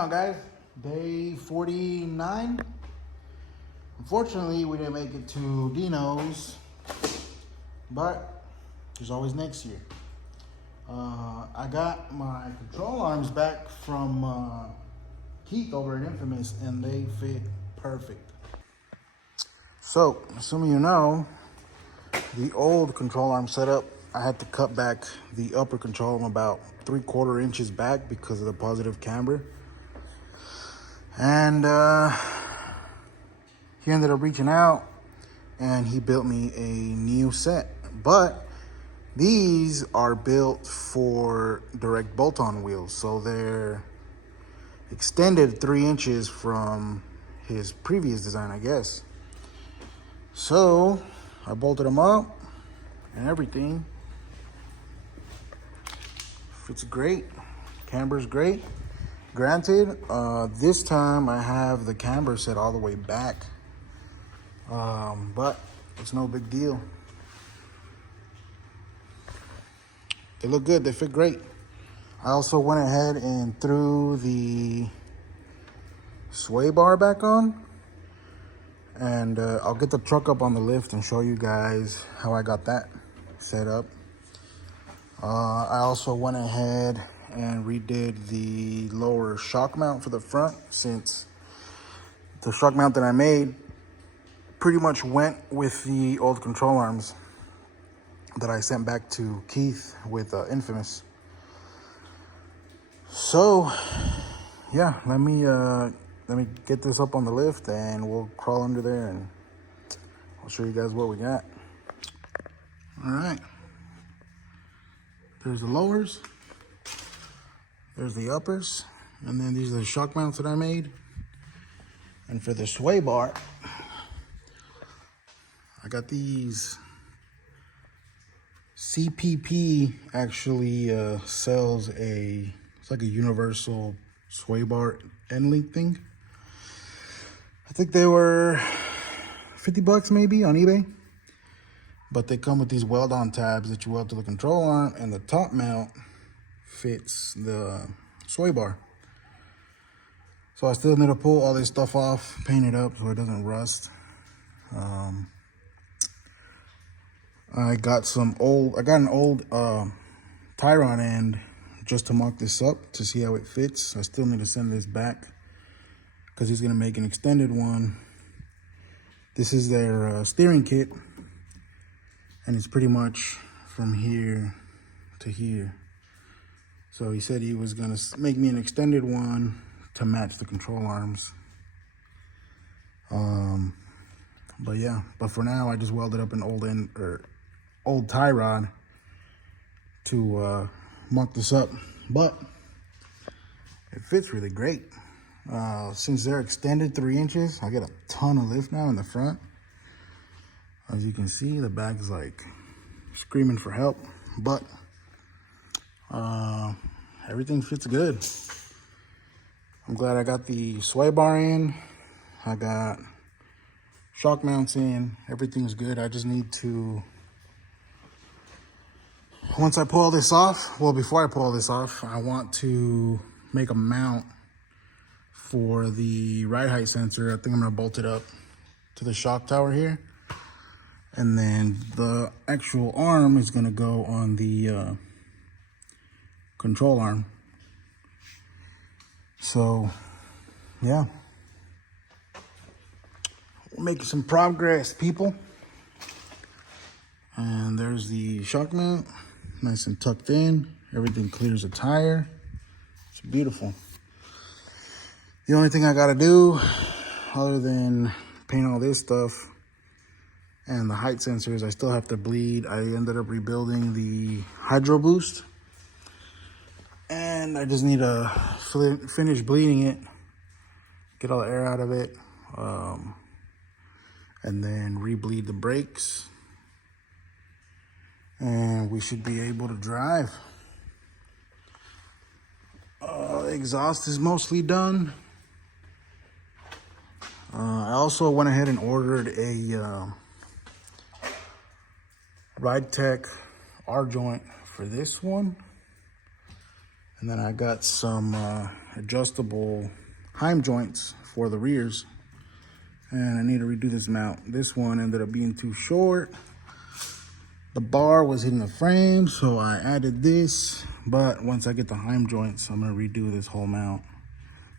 on, guys? Day 49. Unfortunately, we didn't make it to Dino's, but there's always next year. I got my control arms back from Keith over at Nfamus, and they fit perfect. So, assuming you know, the old control arm setup, I had to cut back the upper control arm about 3/4 inches back because of the positive camber. And he ended up reaching out and he built me a new set. But these are built for direct bolt-on wheels, so they're extended 3 inches from his previous design, I guess. So I bolted them up and everything. Fits great. Camber's great. Granted, this time I have the camber set all the way back, but it's no big deal. They look good. They fit great. I also went ahead and threw the sway bar back on, and I'll get the truck up on the lift and show you guys how I got that set up. I also went ahead and redid the lower shock mount for the front, since the shock mount that I made pretty much went with the old control arms that I sent back to Keith with Nfamus. So yeah, let me get this up on the lift and we'll crawl under there and I'll show you guys what we got. All right, there's the lowers, there's the uppers, and then these are the shock mounts that I made. And for the sway bar, I got these. CPP actually sells it's like a universal sway bar end link thing. I think they were 50 bucks maybe on eBay. But they come with these weld-on tabs that you weld to the control arm, and the top mount fits the sway bar. So I still need to pull all this stuff off, paint it up so it doesn't rust. I got an old tie rod end just to mock this up to see how it fits. I still need to send this back because he's gonna make an extended one. This is their steering kit, and it's pretty much from here to here. So he said he was gonna make me an extended one to match the control arms. But yeah, but for now I just welded up an old tie rod to mock this up. But it fits really great. Since they're extended 3 inches, I get a ton of lift now in the front. As you can see, the back is like screaming for help, but everything fits good. I'm glad I got the sway bar in. I got shock mounts in. Everything's good. I just need to, once I pull all this off, well, before I pull all this off, I want to make a mount for the ride height sensor. I think I'm gonna bolt it up to the shock tower here. And then the actual arm is gonna go on the control arm. So yeah, we're making some progress, people. And there's the shock mount, nice and tucked in. Everything clears the tire. It's beautiful. The only thing I gotta do, other than paint all this stuff and the height sensors, I still have to bleed. I ended up rebuilding the hydro boost, and I just need to finish bleeding it, get all the air out of it, and then re-bleed the brakes, and we should be able to drive. Exhaust is mostly done. I also went ahead and ordered a Ride Tech R joint for this one. And then I got some adjustable Heim joints for the rears. And I need to redo this mount. This one ended up being too short. The bar was hitting the frame, so I added this. But once I get the Heim joints, I'm gonna redo this whole mount.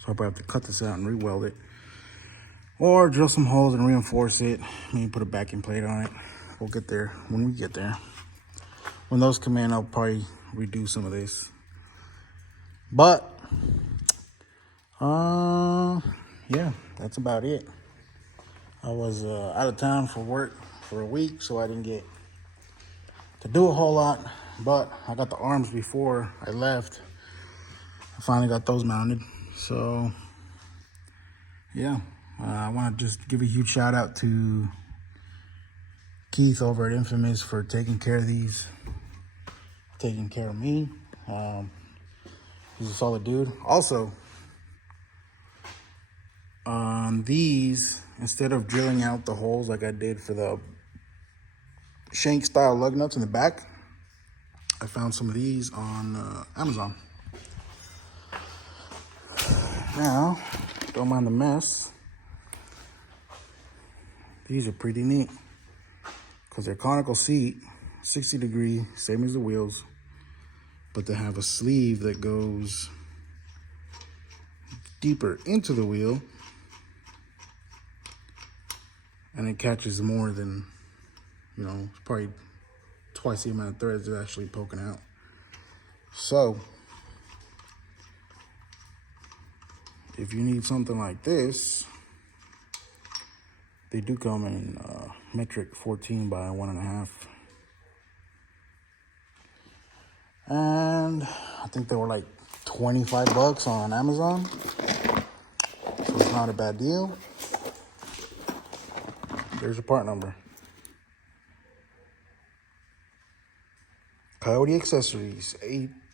So I'll probably have to cut this out and re-weld it. Or drill some holes and reinforce it. Maybe put a backing plate on it. We'll get there when we get there. When those come in, I'll probably redo some of this. But, yeah, that's about it. I was out of town for work for a week, so I didn't get to do a whole lot. But I got the arms before I left. I finally got those mounted. So, yeah, I want to just give a huge shout out to Keith over at Nfamus for taking care of these, taking care of me. He's a solid dude. Also, on these, instead of drilling out the holes like I did for the shank style lug nuts in the back, I found some of these on Amazon. Now, don't mind the mess. These are pretty neat because they're conical seat, 60 degree, same as the wheels, but they have a sleeve that goes deeper into the wheel and it catches more than, you know, probably twice the amount of threads that's actually poking out. So if you need something like this, they do come in metric 14 by 1.5. And I think they were like 25 bucks on Amazon. So it's not a bad deal. There's your part number. Coyote Accessories,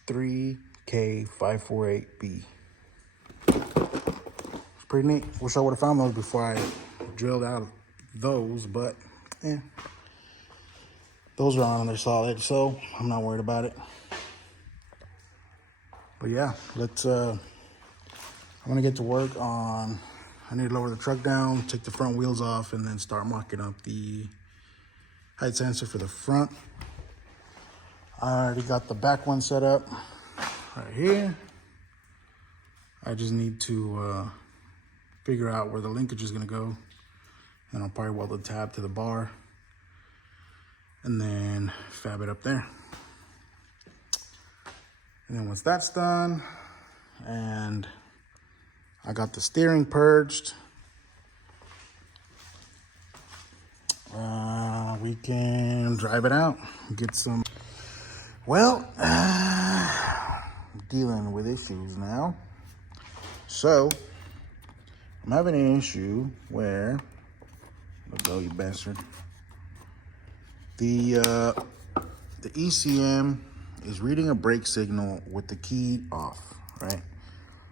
83K548B. It's pretty neat. Wish I would have found those before I drilled out those, but yeah. Those are on and they're solid, so I'm not worried about it. But yeah, let's, I'm gonna get to work on, I need to lower the truck down, take the front wheels off, and then start mocking up the height sensor for the front. I already got the back one set up right here. I just need to figure out where the linkage is gonna go. And I'll probably weld the tab to the bar and then fab it up there. And then once that's done, and I got the steering purged, we can drive it out, get some, well, dealing with issues now. So, I'm having an issue where, let go, you bastard. The ECM is reading a brake signal with the key off, right?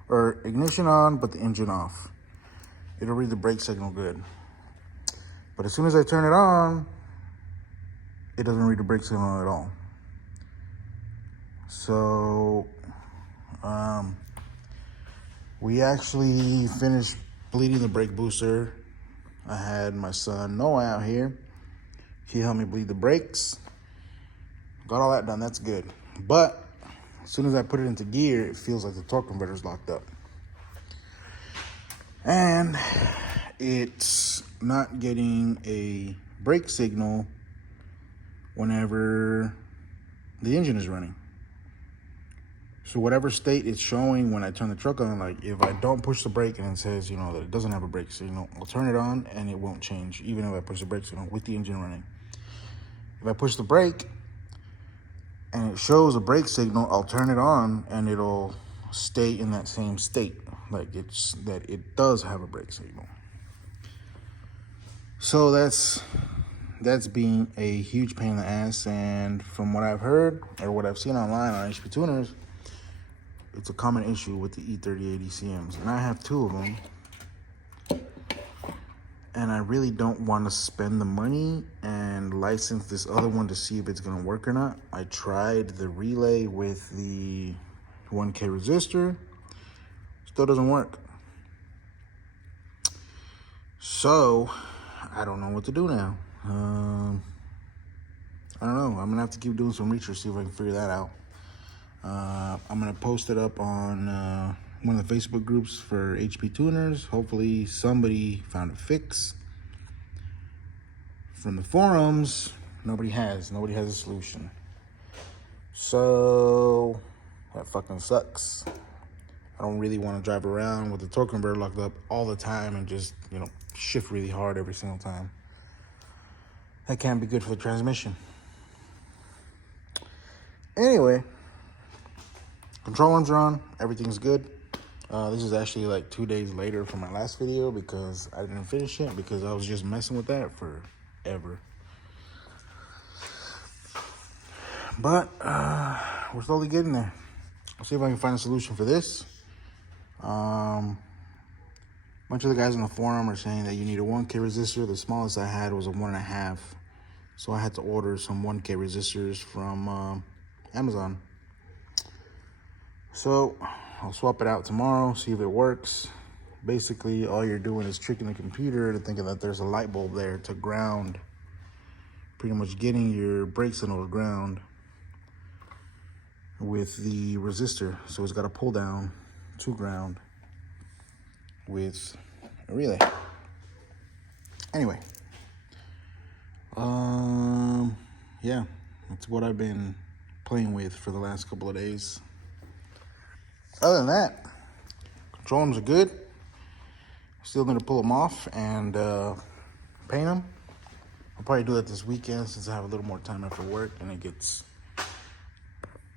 Or ignition on, but the engine off. It'll read the brake signal good. But as soon as I turn it on, it doesn't read the brake signal at all. So, we actually finished bleeding the brake booster. I had my son Noah out here. He helped me bleed the brakes. Got all that done, that's good. But as soon as I put it into gear, it feels like the torque converter's locked up. And it's not getting a brake signal whenever the engine is running. So whatever state it's showing when I turn the truck on, like if I don't push the brake and it says, you know, that it doesn't have a brake signal, I'll turn it on and it won't change, even if I push the brake signal with the engine running. If I push the brake and it shows a brake signal, I'll turn it on and it'll stay in that same state, like it's that it does have a brake signal. So that's being a huge pain in the ass, and from what I've heard or what I've seen online on HP Tuners, it's a common issue with the E38 ECMs, and I have two of them. And I really don't want to spend the money and license this other one to see if it's going to work or not. I tried the relay with the 1K resistor. Still doesn't work. So I don't know what to do now. I don't know. I'm gonna have to keep doing some research, see if I can figure that out. I'm gonna post it up on one of the Facebook groups for HP tuners. Hopefully somebody found a fix. From the forums, nobody has a solution. So that fucking sucks. I don't really want to drive around with the torque converter locked up all the time and just, you know, shift really hard every single time. That can't be good for the transmission. Anyway, control arms are on, everything's good. This is actually like 2 days later from my last video because I didn't finish it because I was just messing with that forever. But we're slowly getting there. I'll see if I can find a solution for this. A bunch of the guys on the forum are saying that you need a 1K resistor. The smallest I had was a 1.5. So I had to order some 1K resistors from Amazon. So I'll swap it out tomorrow, see if it works. Basically, all you're doing is tricking the computer into thinking that there's a light bulb there to ground. Pretty much getting your brake signal to ground with the resistor. So it's got a pull down to ground with a relay. Anyway, yeah, that's what I've been playing with for the last couple of days. Other than that, control arms are good. Still need to pull them off and paint them. I'll probably do that this weekend since I have a little more time after work, and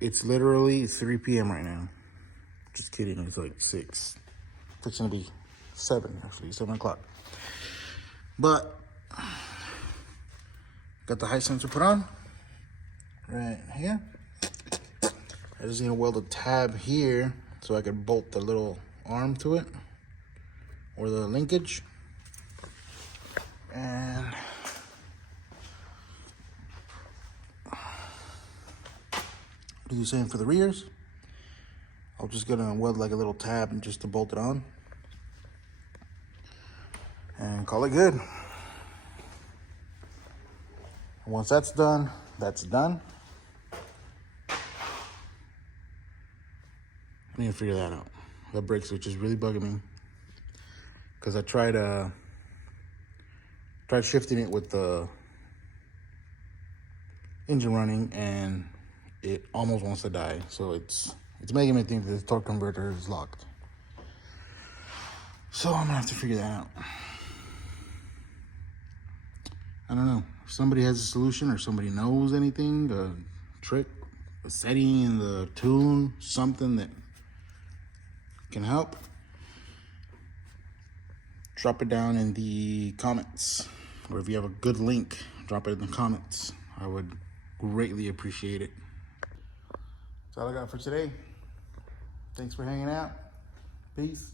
it's literally 3 p.m. right now. Just kidding, it's like 6. It's gonna be 7, actually, 7 o'clock. But, got the height sensor put on, right here. I just need to weld a tab here so I can bolt the little arm to it, or the linkage. And do the same for the rears. I'm just gonna weld like a little tab and just to bolt it on and call it good. Once that's done, that's done. I need to figure that out. That brake switch is really bugging me because I tried shifting it with the engine running and it almost wants to die. So it's making me think that the torque converter is locked. So I'm gonna have to figure that out. I don't know. If somebody has a solution or somebody knows anything, a trick, a setting in the tune, something that can help, drop it down in the comments. Or if you have a good link, drop it in the comments. I would greatly appreciate it. That's all I got for today. Thanks for hanging out. Peace.